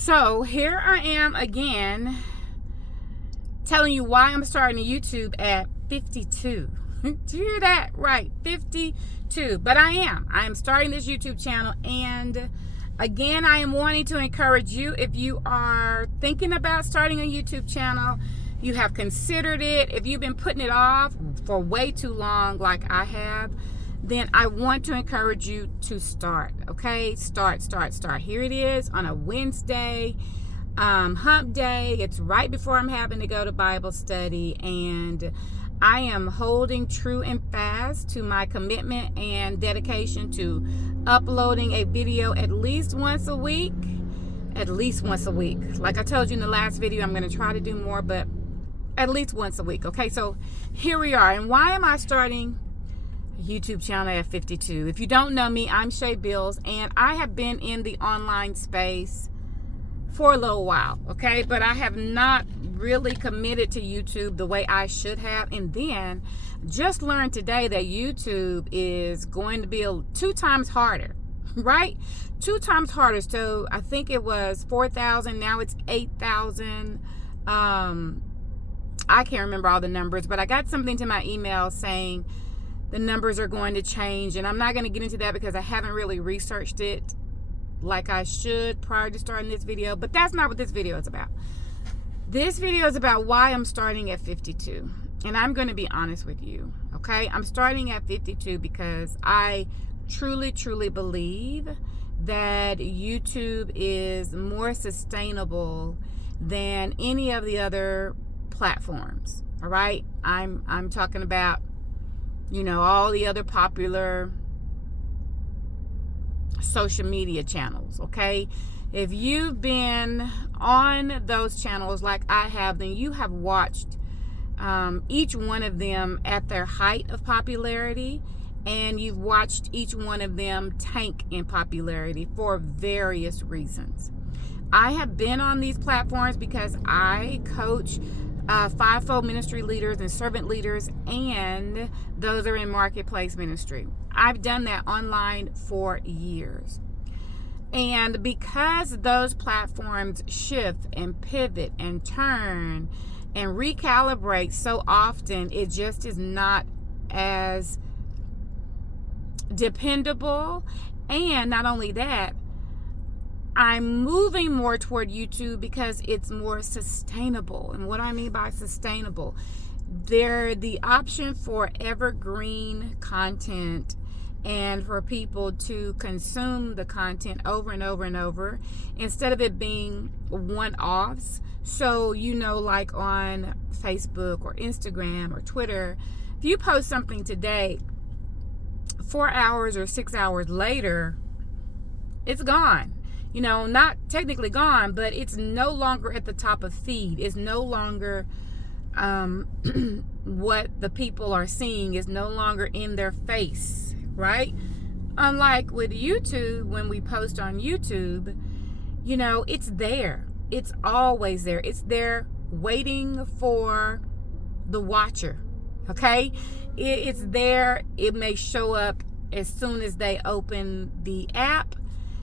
So here I am again telling you why I'm starting a YouTube at 52. Do you hear that? Right, 52. But I am starting this YouTube channel, and again, I am wanting to encourage you, if you are thinking about starting a YouTube channel, you have considered it, if you've been putting it off for way too long like I have, then I want to encourage you to start, okay? Start. Here it is on a Wednesday, hump day. It's right before I'm having to go to Bible study, and I am holding true and fast to my commitment and dedication to uploading a video at least once a week. Like I told you in the last video, I'm going to try to do more, but at least once a week. Okay, so here we are. And why am I starting a YouTube channel at 52? If you don't know me, I'm Shay, and I have been in the online space for a little while, okay? But I have not really committed to YouTube the way I should have. And then just learned today that YouTube is going to be 2 times harder, right? 2 times harder. So I think it was 4,000. Now it's 8,000. I can't remember all the numbers, but I got something to my email saying the numbers are going to change. And I'm not going to get into that because I haven't really researched it like I should prior to starting this video. But that's not what this video is about. This video is about why I'm starting at 52. And I'm going to be honest with you, okay? I'm starting at 52 because I truly believe that YouTube is more sustainable than any of the other platforms, all right? I'm talking about, you know, all the other popular social media channels, okay? If you've been on those channels like I have, then you have watched each one of them at their height of popularity, and you've watched each one of them tank in popularity for various reasons. I have been on these platforms because I coach fivefold ministry leaders and servant leaders, and those are in marketplace ministry. I've done that online for years. And because those platforms shift and pivot and turn and recalibrate so often, it just is not as dependable. And not only that, I'm moving more toward YouTube because it's more sustainable. And what I mean by sustainable, they're the option for evergreen content and for people to consume the content over and over and over instead of it being one-offs. So, you know, like on Facebook or Instagram or Twitter, if you post something today, 4 hours or 6 hours later, it's gone. You know, not technically gone, but it's no longer at the top of feed. It's no longer what the people are seeing is no longer in their face, right? Unlike with YouTube, when we post on YouTube, you know, it's there. It's always there. It's there waiting for the watcher, okay? It's there. It may show up as soon as they open the app.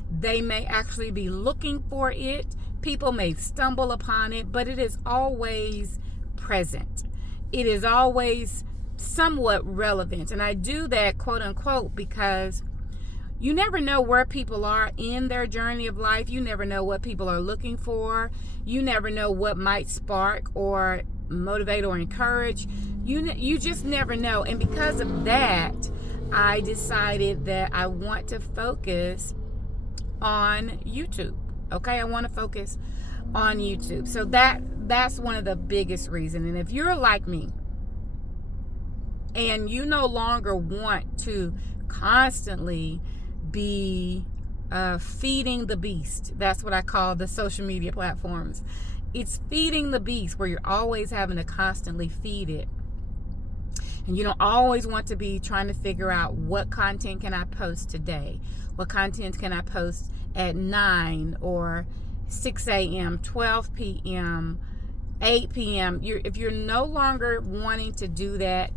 They may actually be looking for it. People may stumble upon it, but it is always present. It is always somewhat relevant. And I do that, quote unquote, because you never know where people are in their journey of life. You never know what people are looking for. You never know what might spark or motivate or encourage. You just never know. And because of that, I decided that I want to focus on YouTube. Okay, I want to focus on YouTube. So that's one of the biggest reasons. And if you're like me and you no longer want to constantly be feeding the beast, that's what I call the social media platforms. It's feeding the beast, where you're always having to constantly feed it. And you don't always want to be trying to figure out what content can I post today? What content can I post at 9 or 6 a.m., 12 p.m., 8 p.m.? If you're no longer wanting to do that,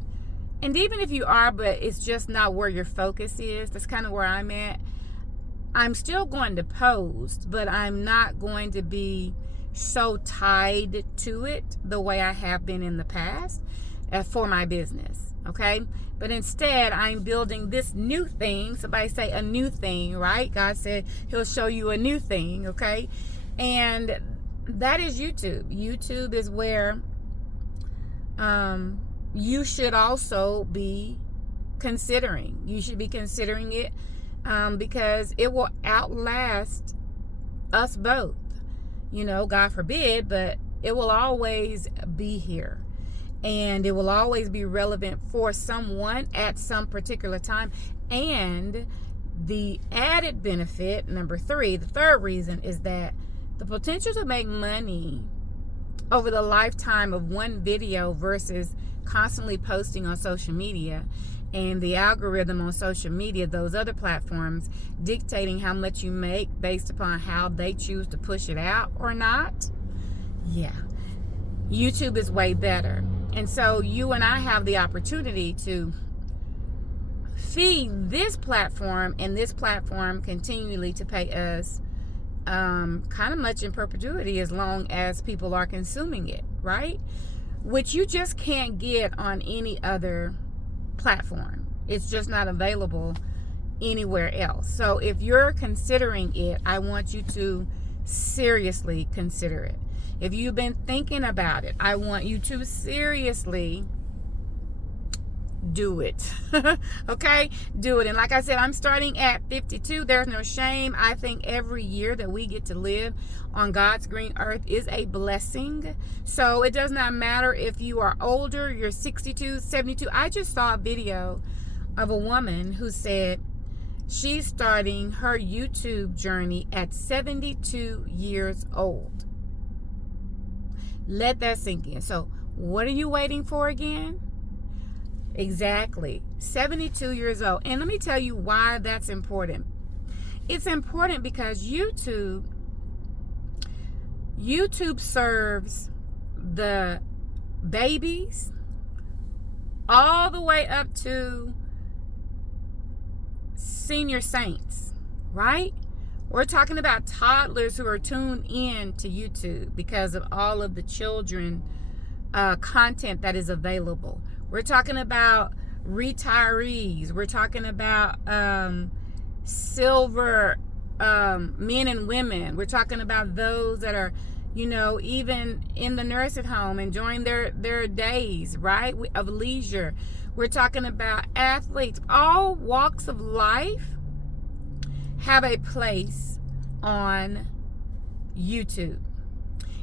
and even if you are, but it's just not where your focus is, that's kind of where I'm at. I'm still going to post, but I'm not going to be so tied to it the way I have been in the past for my business, okay? But instead, I'm building this new thing. Somebody say a new thing, right? God said he'll show you a new thing, okay? And that is YouTube. YouTube is where you should also be considering. You should be considering it because it will outlast us both. You know, God forbid, but it will always be here. And it will always be relevant for someone at some particular time. And the added benefit, number 3, the third reason, is that the potential to make money over the lifetime of one video versus constantly posting on social media, and the algorithm on social media, those other platforms, dictating how much you make based upon how they choose to push it out or not. Yeah, YouTube is way better. And so you and I have the opportunity to feed this platform, and this platform continually to pay us kind of much in perpetuity as long as people are consuming it, right? Which you just can't get on any other platform. It's just not available anywhere else. So if you're considering it, I want you to seriously consider it. If you've been thinking about it, I want you to seriously do it. Okay? Do it. And like I said, I'm starting at 52. There's no shame. I think every year that we get to live on God's green earth is a blessing. So it does not matter if you are older, you're 62, 72. I just saw a video of a woman who said she's starting her YouTube journey at 72 years old. Let that sink in. So what are you waiting for again? Exactly. 72 years old. And let me tell you why that's important. It's important because YouTube serves the babies all the way up to senior saints, right? We're talking about toddlers who are tuned in to YouTube because of all of the children content that is available. We're talking about retirees. We're talking about silver men and women. We're talking about those that are, you know, even in the nursing home enjoying their days, right, of leisure. We're talking about athletes. All walks of life have a place on YouTube.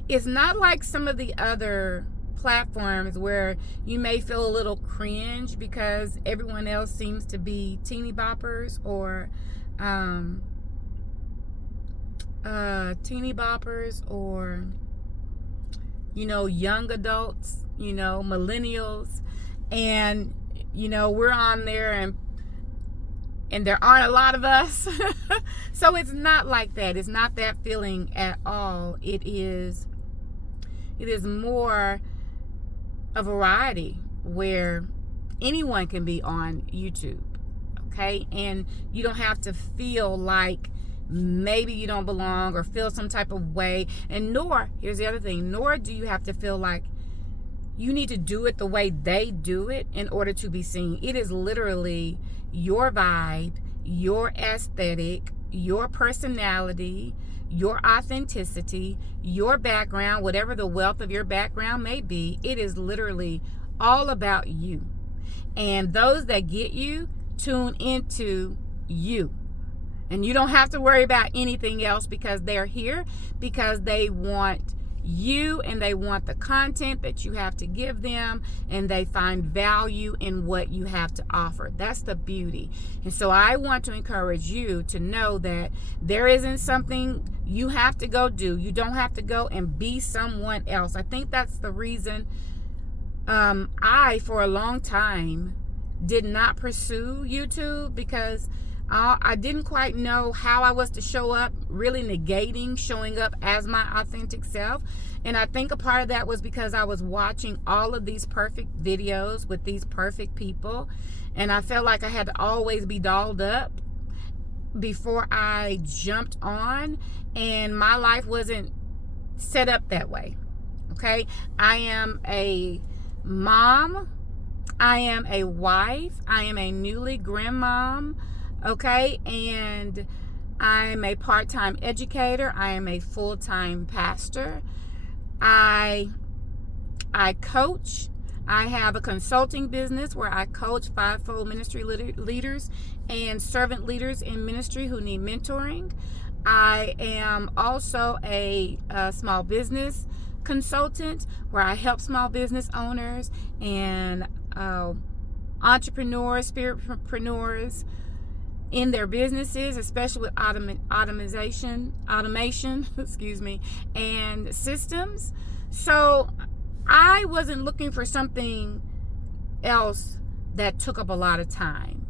It's not like some of the other platforms where you may feel a little cringe because everyone else seems to be teeny boppers or you know, young adults, you know, millennials, and you know, we're on there and there aren't a lot of us. So it's not like that. It's not that feeling at all. It is more a variety where anyone can be on YouTube, okay? And you don't have to feel like maybe you don't belong or feel some type of way. And nor, here's the other thing, nor do you have to feel like you need to do it the way they do it in order to be seen. It is literally your vibe, your aesthetic, your personality, your authenticity, your background, whatever the wealth of your background may be. It is literally all about you. And those that get you tune into you. And you don't have to worry about anything else because they're here because they want you and they want the content that you have to give them, and they find value in what you have to offer. That's the beauty. And so I want to encourage you to know that there isn't something you have to go do. You don't have to go and be someone else. I think that's the reason I, for a long time, did not pursue YouTube because I didn't quite know how I was to show up, really negating showing up as my authentic self. And I think a part of that was because I was watching all of these perfect videos with these perfect people. And I felt like I had to always be dolled up before I jumped on, and my life wasn't set up that way. Okay, I am a mom, I am a wife, I am a newly grandmom, okay, and I'm a part-time educator, I am a full-time pastor, I coach. I have a consulting business where I coach fivefold ministry leaders and servant leaders in ministry who need mentoring. I am also a small business consultant where I help small business owners and entrepreneurs, spiritpreneurs in their businesses, especially with automation, excuse me, and systems. So I wasn't looking for something else that took up a lot of time.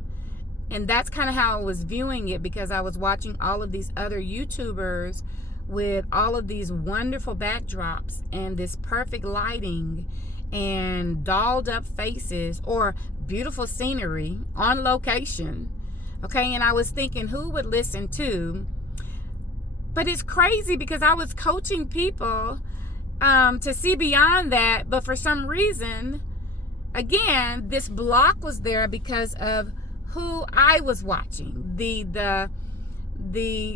And that's kind of how I was viewing it, because I was watching all of these other YouTubers with all of these wonderful backdrops and this perfect lighting and dolled up faces or beautiful scenery on location. Okay, and I was thinking, who would listen to? But it's crazy because I was coaching people to see beyond that, but for some reason, again, this block was there because of who I was watching, the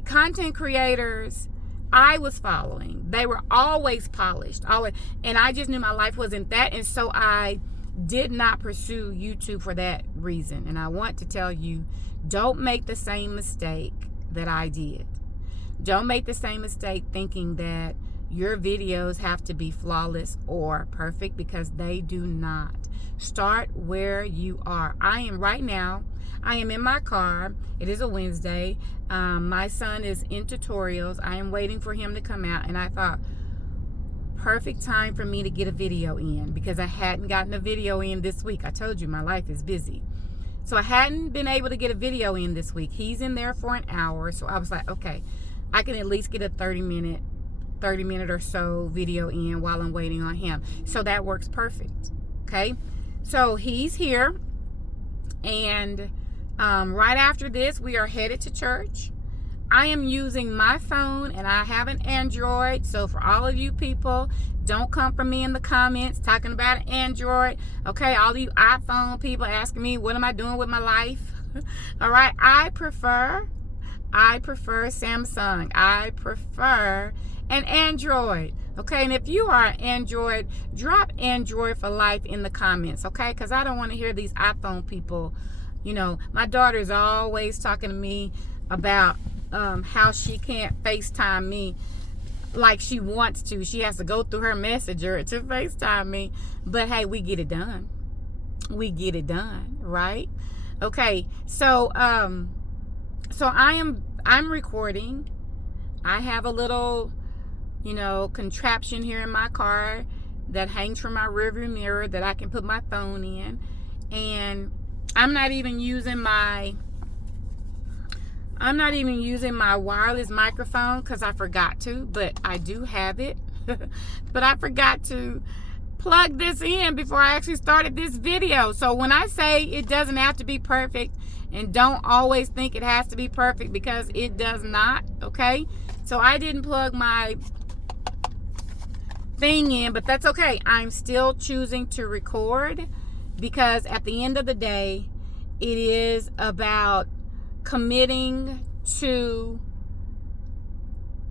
content creators I was following. They were always polished, always, and I just knew my life wasn't that, and so I did not pursue YouTube for that reason. And I want to tell you, don't make the same mistake that I did. Don't make the same mistake thinking that your videos have to be flawless or perfect, because they do not. Start where you are. I am in my car. It is a Wednesday. My son is in tutorials. I am waiting for him to come out, and I thought, perfect time for me to get a video in, because I hadn't gotten a video in this week. I told you my life is busy. So I hadn't been able to get a video in this week. He's in there for an hour. So I was like, okay, I can at least get a 30 minute or so video in while I'm waiting on him. So that works perfect. Okay. So he's here. And right after this, we are headed to church. I am using my phone, and I have an Android. So for all of you people, don't come for me in the comments talking about an Android. Okay, all of you iPhone people asking me, what am I doing with my life? All right, I prefer Samsung. I prefer an Android. Okay, and if you are an Android, drop Android for life in the comments, okay? Because I don't want to hear these iPhone people. You know, my daughter's always talking to me about how she can't FaceTime me like she wants to. She has to go through her messenger to FaceTime me. But hey, we get it done. We get it done, right? Okay, so I'm recording. I have a little, contraption here in my car that hangs from my rearview mirror that I can put my phone in, and I'm not even using my wireless microphone because I forgot to, but I do have it. But I forgot to plug this in before I actually started this video. So when I say it doesn't have to be perfect, and don't always think it has to be perfect, because it does not, okay? So I didn't plug my thing in, but that's okay. I'm still choosing to record, because at the end of the day, it is about committing to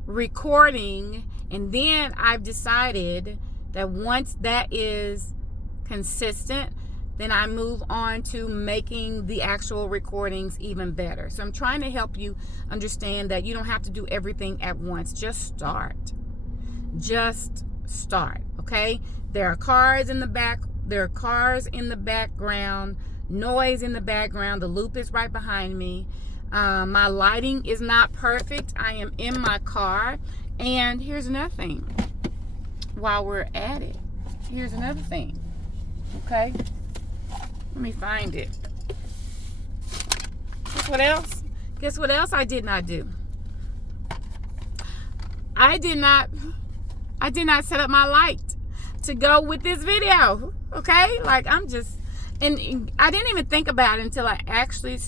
recording. And then I've decided that once that is consistent, then I move on to making the actual recordings even better. So I'm trying to help you understand that you don't have to do everything at once. Just start. Just start, okay? There are cars in the back. There are cars in the background, noise in the background. The loop is right behind me. My lighting is not perfect. I am in my car. And here's another thing. While we're at it, here's another thing. Okay? Let me find it. Guess what else? Guess what else I did not do? I did not set up my light to go with this video. Okay? Like, and I didn't even think about it until I actually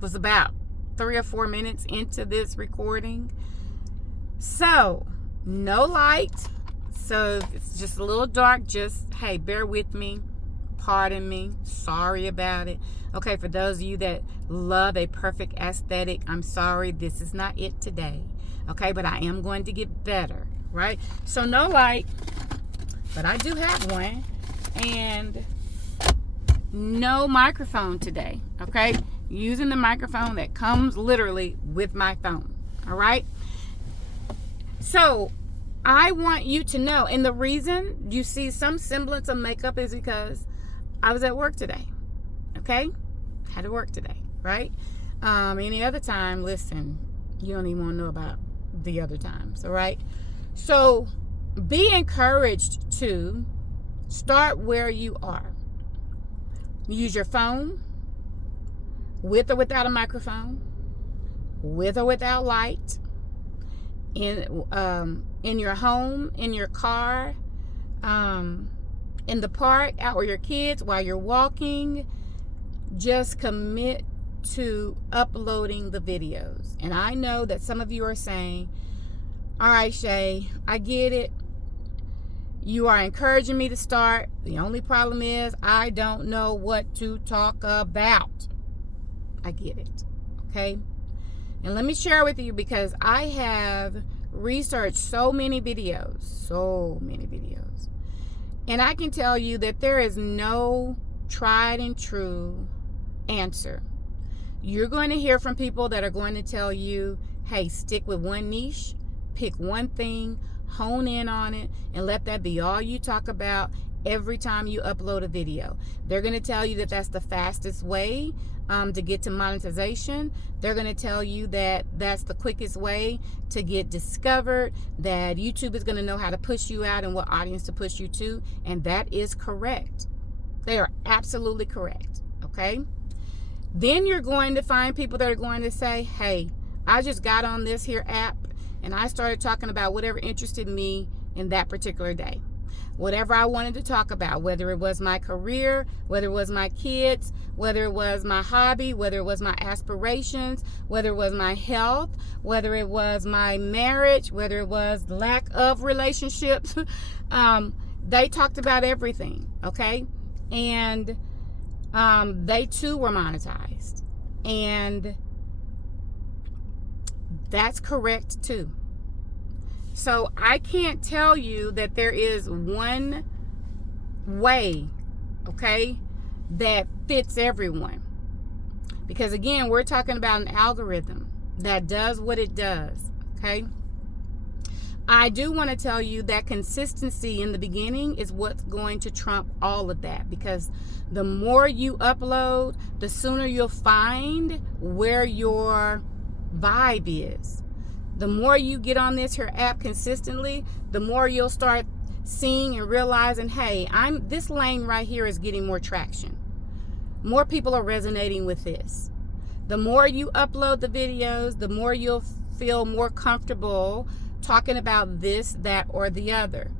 was about 3 or 4 minutes into this recording. So, no light. So, it's just a little dark. Just, hey, bear with me. Pardon me. Sorry about it. Okay, for those of you that love a perfect aesthetic, I'm sorry. This is not it today. Okay, but I am going to get better, right? So, no light. But I do have one. And no microphone today. Okay? Using the microphone that comes literally with my phone. All right? So, I want you to know, and the reason you see some semblance of makeup is because I was at work today. Okay? Had to work today, right? Any other time, listen, you don't even want to know about the other times, all right? So, be encouraged to start where you are. Use your phone, with or without a microphone, with or without light, in your home, in your car, in the park, out with your kids, while you're walking. Just commit to uploading the videos. And I know that some of you are saying, all right, Shay, I get it. You are encouraging me to start. The only problem is I don't know what to talk about. I get it. Okay? And let me share with you, because I have researched so many videos. And I can tell you that there is no tried and true answer. You're going to hear from people that are going to tell you, hey, stick with one niche, pick one thing, hone in on it, and let that be all you talk about every time you upload a video. They're going to tell you that that's the fastest way to get to monetization. They're going to tell you that that's the quickest way to get discovered, that YouTube is going to know how to push you out and what audience to push you to, and that is correct. They are absolutely correct, okay? Then you're going to find people that are going to say, hey, I just got on this here app and I started talking about whatever interested me in that particular day. Whatever I wanted to talk about, whether it was my career, whether it was my kids, whether it was my hobby, whether it was my aspirations, whether it was my health, whether it was my marriage, whether it was lack of relationships. They talked about everything, okay? And they too were monetized. And that's correct too. So I can't tell you that there is one way, okay, that fits everyone. Because again, we're talking about an algorithm that does what it does, okay? I do want to tell you that consistency in the beginning is what's going to trump all of that, because the more you upload, the sooner you'll find where your vibe is. The more you get on this here app consistently, the more you'll start seeing and realizing, hey, this lane right here is getting more traction. More people are resonating with this. The more you upload the videos, the more you'll feel more comfortable talking about this, that, or the other.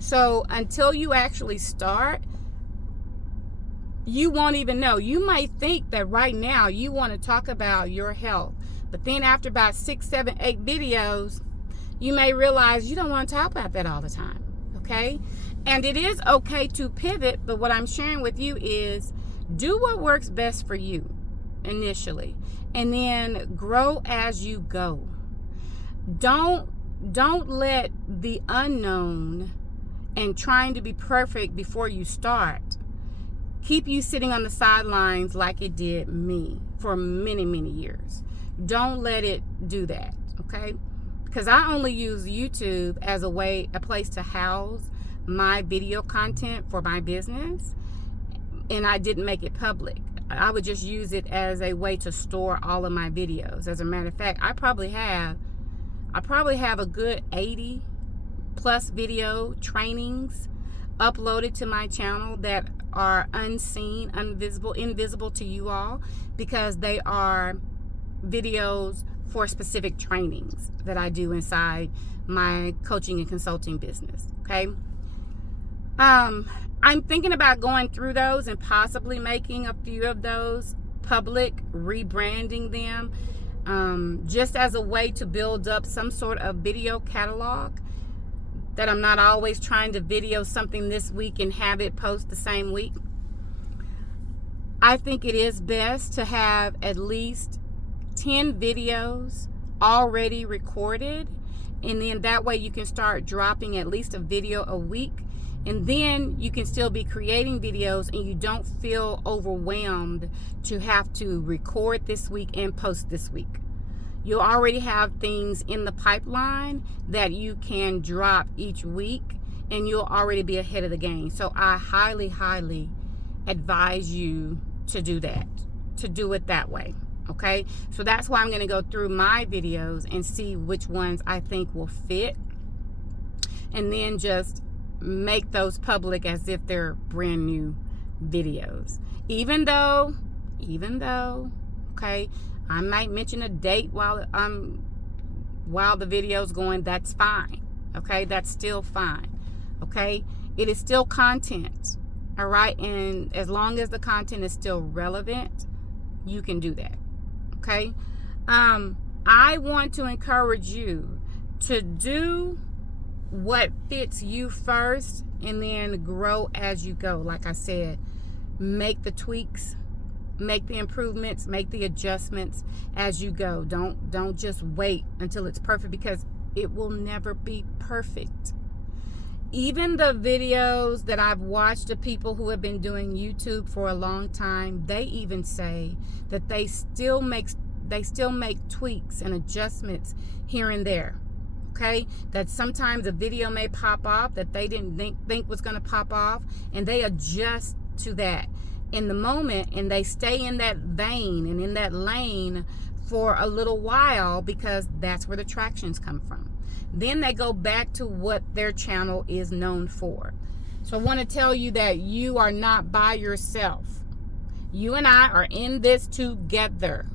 So until you actually start, you won't even know. You might think that right now you want to talk about your health, but then after about 6, 7, 8 videos, you may realize you don't want to talk about that all the time, okay? And it is okay to pivot, but what I'm sharing with you is do what works best for you initially, and then grow as you go. Don't let the unknown and trying to be perfect before you start keep you sitting on the sidelines like it did me for many, many years. Don't let it do that, okay? Because I only use YouTube as a place to house my video content for my business, and I didn't make it public. I would just use it as a way to store all of my videos. As a matter of fact, I probably have a good 80 plus video trainings uploaded to my channel that are unseen, invisible to you all, because they are videos for specific trainings that I do inside my coaching and consulting business, okay? I'm thinking about going through those and possibly making a few of those public, rebranding them, just as a way to build up some sort of video catalog, that I'm not always trying to video something this week and have it post the same week. I think it is best to have at least 10 videos already recorded, and then that way you can start dropping at least a video a week, and then you can still be creating videos and you don't feel overwhelmed to have to record this week and post this week. You'll already have things in the pipeline that you can drop each week, and you'll already be ahead of the game. So I highly, highly advise you to do that, to do it that way. Okay, so that's why I'm going to go through my videos and see which ones I think will fit, and then just make those public as if they're brand new videos. Even though, okay, I might mention a date while the video's going. That's fine. Okay, that's still fine. Okay, it is still content. All right, and as long as the content is still relevant, you can do that. Okay, I want to encourage you to do what fits you first, and then grow as you go. Like I said, make the tweaks, make the improvements, make the adjustments as you go. Don't just wait until it's perfect, because it will never be perfect. Even the videos that I've watched of people who have been doing YouTube for a long time, they even say that they still make tweaks and adjustments here and there. Okay, that sometimes a video may pop off that they didn't think was going to pop off, and they adjust to that in the moment, and they stay in that vein and in that lane for a little while, because that's where the tractions come from. Then they go back to what their channel is known for. So I want to tell you that you are not by yourself. You and I are in this together.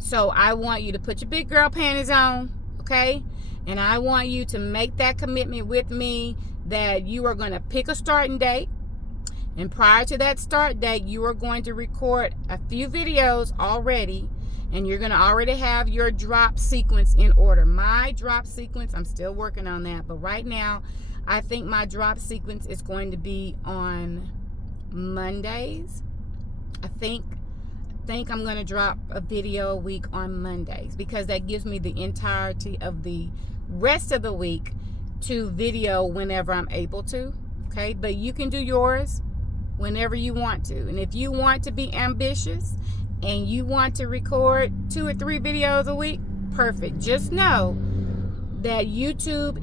So I want you to put your big girl panties on, okay? And I want you to make that commitment with me that you are going to pick a starting date. And prior to that start date, you are going to record a few videos already. And you're going to already have your drop sequence in order. My drop sequence, I'm still working on that. But right now, I think my drop sequence is going to be on Mondays. I think I'm going to drop a video a week on Mondays, because that gives me the entirety of the rest of the week to video whenever I'm able to. Okay, but you can do yours whenever you want to. And if you want to be ambitious and you want to record 2 or 3 videos a week, perfect. Just know that YouTube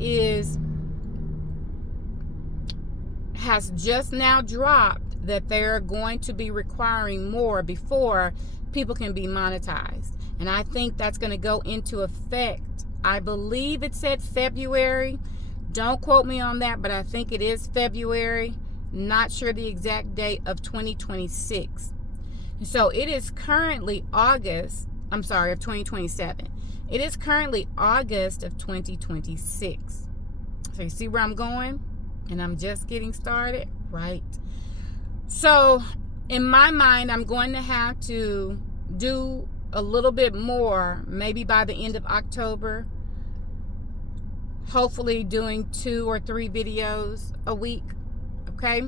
has just now dropped that they're going to be requiring more before people can be monetized. And I think that's going to go into effect. I believe it said February. Don't quote me on that, but I think it is February. Not sure the exact date of 2026. So it is currently of 2027. It is currently August of 2026. So you see where I'm going? And I'm just getting started, right? So in my mind, I'm going to have to do a little bit more, maybe by the end of October. Hopefully doing 2 or 3 videos a week, okay?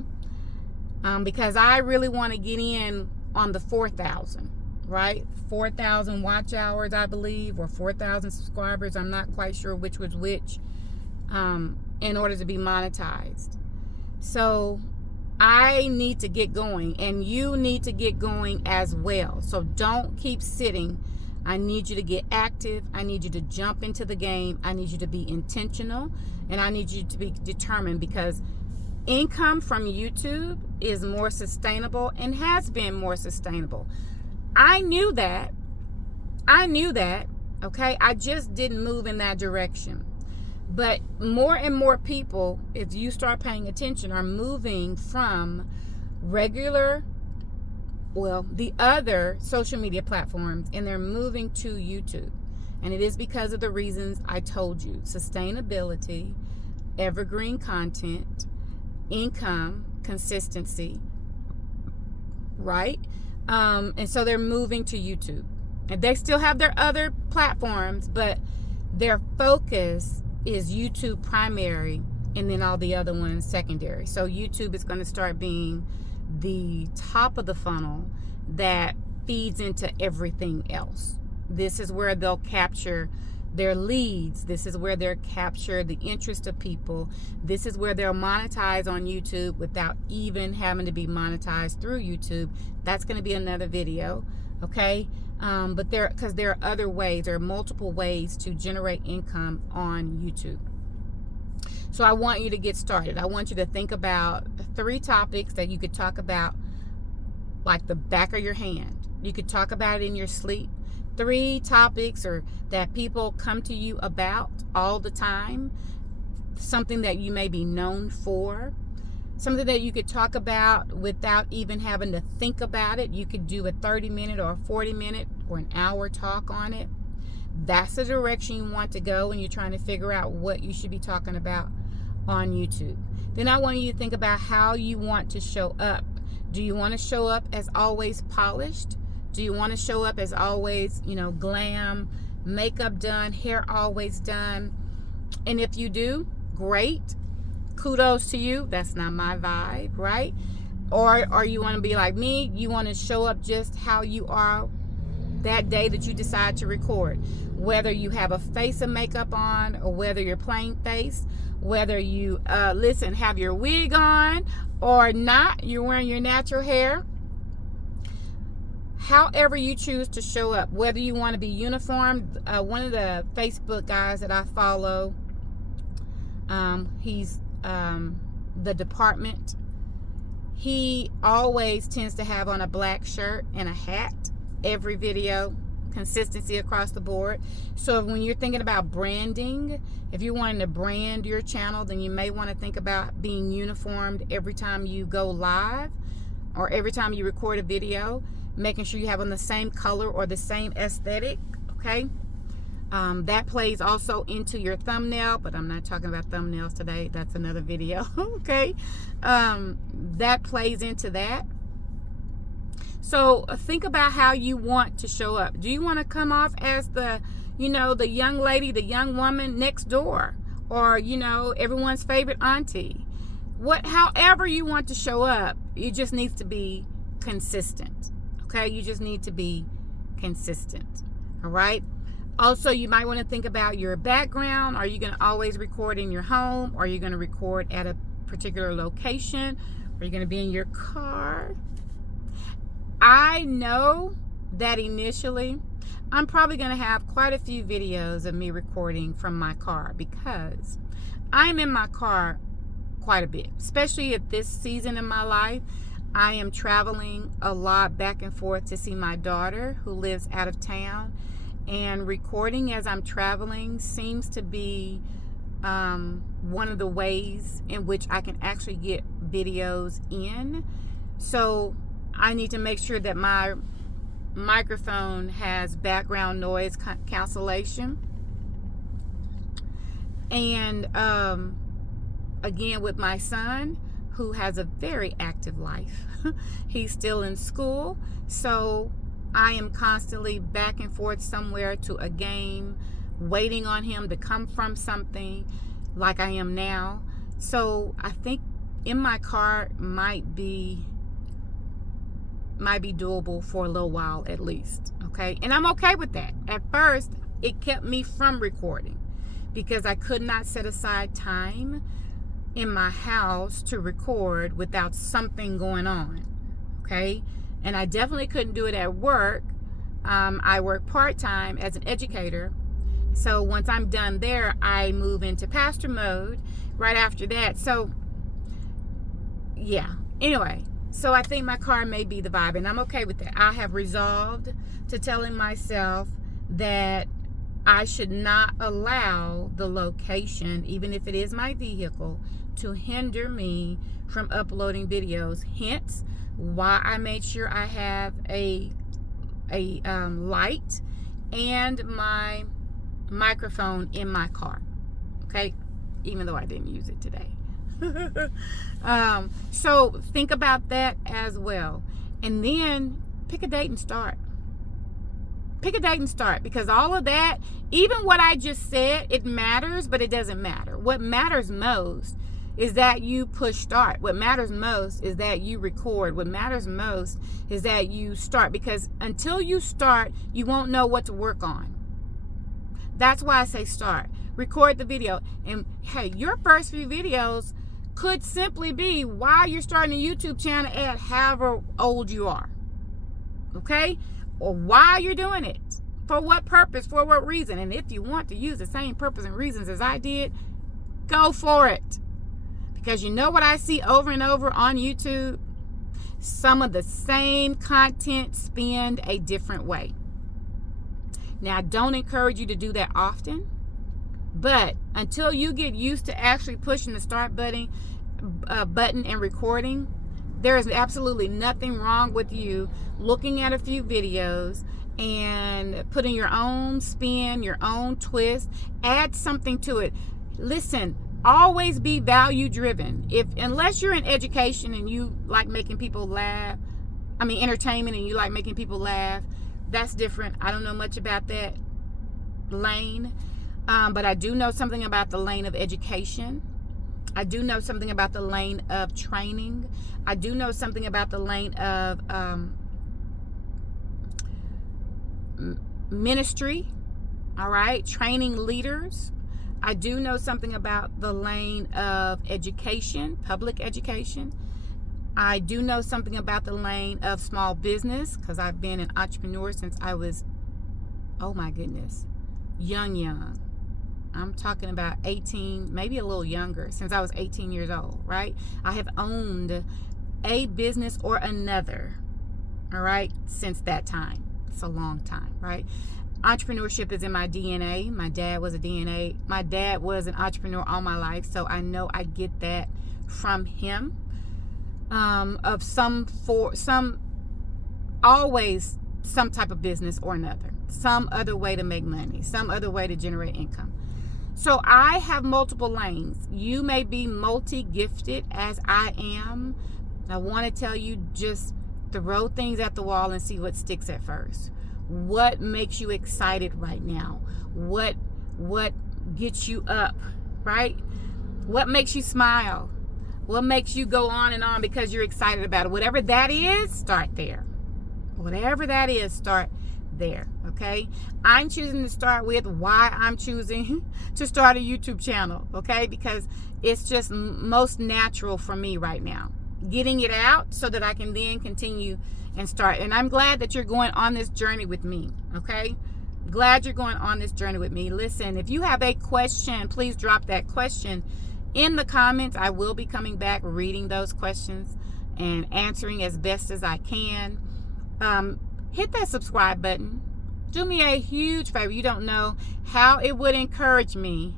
Because I really want to get in on the 4,000, right? 4,000 watch hours, I believe, or 4,000 subscribers. I'm not quite sure which was which, in order to be monetized. So I need to get going, and you need to get going as well. So don't keep sitting. I need you to get active. I need you to jump into the game. I need you to be intentional, and I need you to be determined, because income from YouTube is more sustainable and has been more sustainable. I knew that, okay? I just didn't move in that direction. But more and more people, if you start paying attention, are moving from the other social media platforms, and they're moving to YouTube. And it is because of the reasons I told you: sustainability, evergreen content, income, consistency, right? And so they're moving to YouTube. And they still have their other platforms, but their focus is YouTube primary and then all the other ones secondary. So YouTube is going to start being the top of the funnel that feeds into everything else. This is where they'll capture their leads. This is where they'll capture the interest of people. This is where they'll monetize on YouTube without even having to be monetized through YouTube. That's going to be another video, okay? But because there are other ways, there are multiple ways to generate income on YouTube. So I want you to get started. I want you to think about 3 topics that you could talk about like the back of your hand. You could talk about it in your sleep. 3 topics or that people come to you about all the time. Something that you may be known for. Something that you could talk about without even having to think about it. You could do a 30-minute or a 40-minute or an hour talk on it. That's the direction you want to go when you're trying to figure out what you should be talking about on YouTube. Then I want you to think about how you want to show up. Do you want to show up as always polished? Do you want to show up as always, glam, makeup done, hair always done? And if you do, great. Kudos to you. That's not my vibe, right? Or you want to be like me, you want to show up just how you are that day that you decide to record. Whether you have a face of makeup on or whether you're plain face, whether you, have your wig on or not, you're wearing your natural hair. However you choose to show up, whether you want to be uniformed. One of the Facebook guys that I follow, he's the department. He always tends to have on a black shirt and a hat every video. Consistency across the board. So when you're thinking about branding, if you're wanting to brand your channel, then you may want to think about being uniformed every time you go live or every time you record a video, making sure you have on the same color or the same aesthetic, okay? That plays also into your thumbnail, but I'm not talking about thumbnails today. That's another video, okay? That plays into that. So think about how you want to show up. Do you want to come off as the young lady, the young woman next door, or, everyone's favorite auntie? However you want to show up, it just needs to be consistent. Okay, you just need to be consistent. All right. Also, you might want to think about your background. Are you going to always record in your home? Are you going to record at a particular location? Are you going to be in your car? I know that initially I'm probably going to have quite a few videos of me recording from my car because I'm in my car quite a bit, especially at this season in my life. I am traveling a lot back and forth to see my daughter who lives out of town, and recording as I'm traveling seems to be one of the ways in which I can actually get videos in. So I need to make sure that my microphone has background noise cancellation. And again, with my son, who has a very active life, he's still in school, so I am constantly back and forth somewhere to a game, waiting on him to come from something like I am now. So I think in my car might be doable for a little while at least, okay? And I'm okay with that. At first, it kept me from recording because I could not set aside time in my house to record without something going on, okay? And I definitely couldn't do it at work. I work part-time as an educator. So once I'm done there, I move into pastor mode right after that. So yeah, anyway, so I think my car may be the vibe, and I'm okay with that. I have resolved to telling myself that I should not allow the location, even if it is my vehicle, to hinder me from uploading videos. Hence why I made sure I have a light and my microphone in my car, okay, even though I didn't use it today. So think about that as well. And then pick a date and start. Pick a date and start, because all of that, even what I just said, it matters, but it doesn't matter. What matters most is that you push start. What matters most is that you record. What matters most is that you start, because until you start, you won't know what to work on. That's why I say start. Record the video. And hey, your first few videos could simply be why you're starting a YouTube channel at however old you are. Okay? Or why you're doing it. For what purpose, for what reason. And if you want to use the same purpose and reasons as I did, go for it. Because you know what I see over and over on YouTube? Some of the same content spin a different way. Now, I don't encourage you to do that often. But until you get used to actually pushing the start button and recording, there is absolutely nothing wrong with you looking at a few videos and putting your own spin, your own twist, add something to it. Listen, always be value driven. Unless you're in education and you like making people laugh, entertainment, and you like making people laugh, that's different. I don't know much about that lane, but I do know something about the lane of education. I do know something about the lane of training. I do know something about the lane of ministry. All right, training leaders. I do know something about the lane of education, public education. I do know something about the lane of small business, because I've been an entrepreneur since I was, oh my goodness, young. I'm talking about 18, maybe a little younger, since I was 18 years old, right? I have owned a business or another, all right, since that time. It's a long time, right? Entrepreneurship is in my DNA. My dad was an entrepreneur all my life, so I know I get that from him. Always some type of business or another, some other way to make money, some other way to generate income. So I have multiple lanes. You may be multi-gifted as I am. I want to tell you, just throw things at the wall and see what sticks at first. What makes you excited right now? What gets you up, right? What makes you smile? What makes you go on and on because you're excited about it? Whatever that is, start there. Whatever that is, start there, okay? I'm choosing to start with why I'm choosing to start a YouTube channel, okay? Because it's just most natural for me right now. Getting it out so that I can then continue and start. And I'm glad that you're going on this journey with me, okay? Glad you're going on this journey with me. Listen, if you have a question, please drop that question in the comments. I will be coming back, reading those questions and answering as best as I can. Hit that subscribe button. Do me a huge favor. You don't know how it would encourage me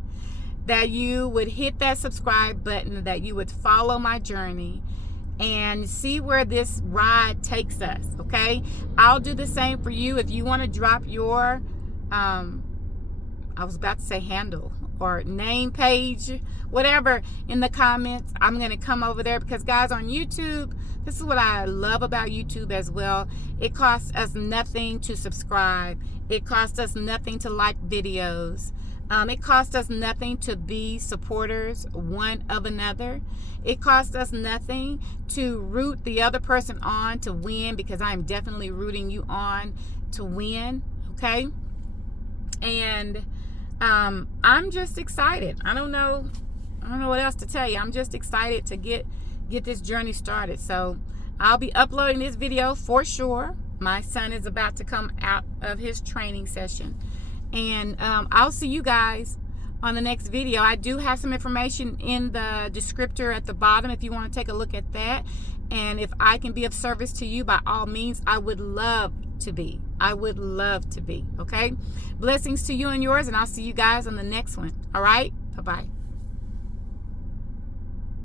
that you would hit that subscribe button, that you would follow my journey and see where this ride takes us, okay? I'll do the same for you. If you want to drop your, I was about to say handle or name page, whatever, in the comments, I'm going to come over there, because guys, on YouTube, this is what I love about YouTube as well. It costs us nothing to subscribe. It costs us nothing to like videos. It costs us nothing to be supporters one of another. It costs us nothing to root the other person on to win, because I am definitely rooting you on to win, okay? And I'm just excited. I don't know what else to tell you. I'm just excited to get this journey started. So I'll be uploading this video for sure. My son is about to come out of his training session, and I'll see you guys on the next video. I do have some information in the descriptor at the bottom if you want to take a look at that. And if I can be of service to you, by all means, I would love to be. Okay? Blessings to you and yours, and I'll see you guys on the next one. All right? Bye-bye.